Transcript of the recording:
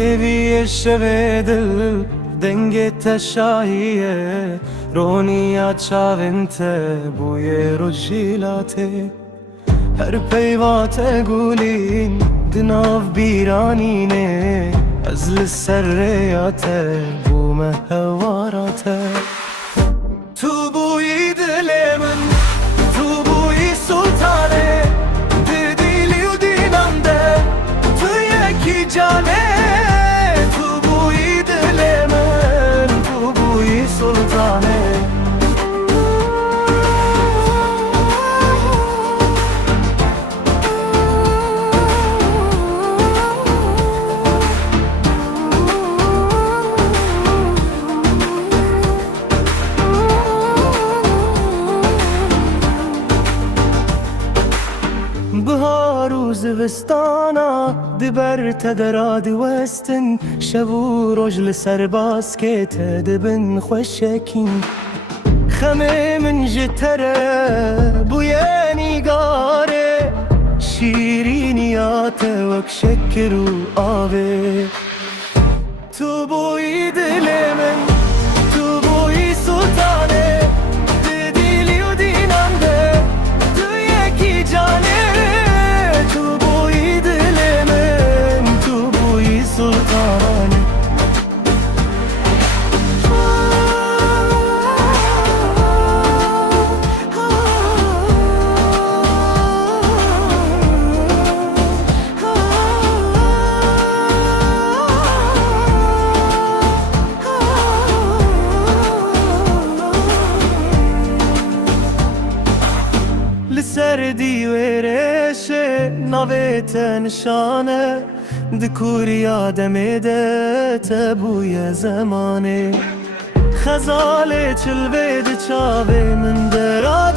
Levi şeve dil denge teşahiye Roniya çavinte bu yero jilate Her peyvate gulin dinav biranine Ezli serreyate bu mehvarate Tu bu idlemin tu bu sultane Didili udinande tu yeki cane Tu bu idlemin tu bu sultane بهار و زوستانا دبر تدرا دوستن شب و رجل سرباز که تدبن خوشکین خمه من جتره بوی نیگاره شیرینیات وک شکر و آبه تو بوی دل من تو بوی سلطانه دلی و دیننده تو یکی جانه sultanı لسردی ورشه نویت نشانه دکوری آدم ده بوی زمانه خزاله چلوه ده چاوه من درای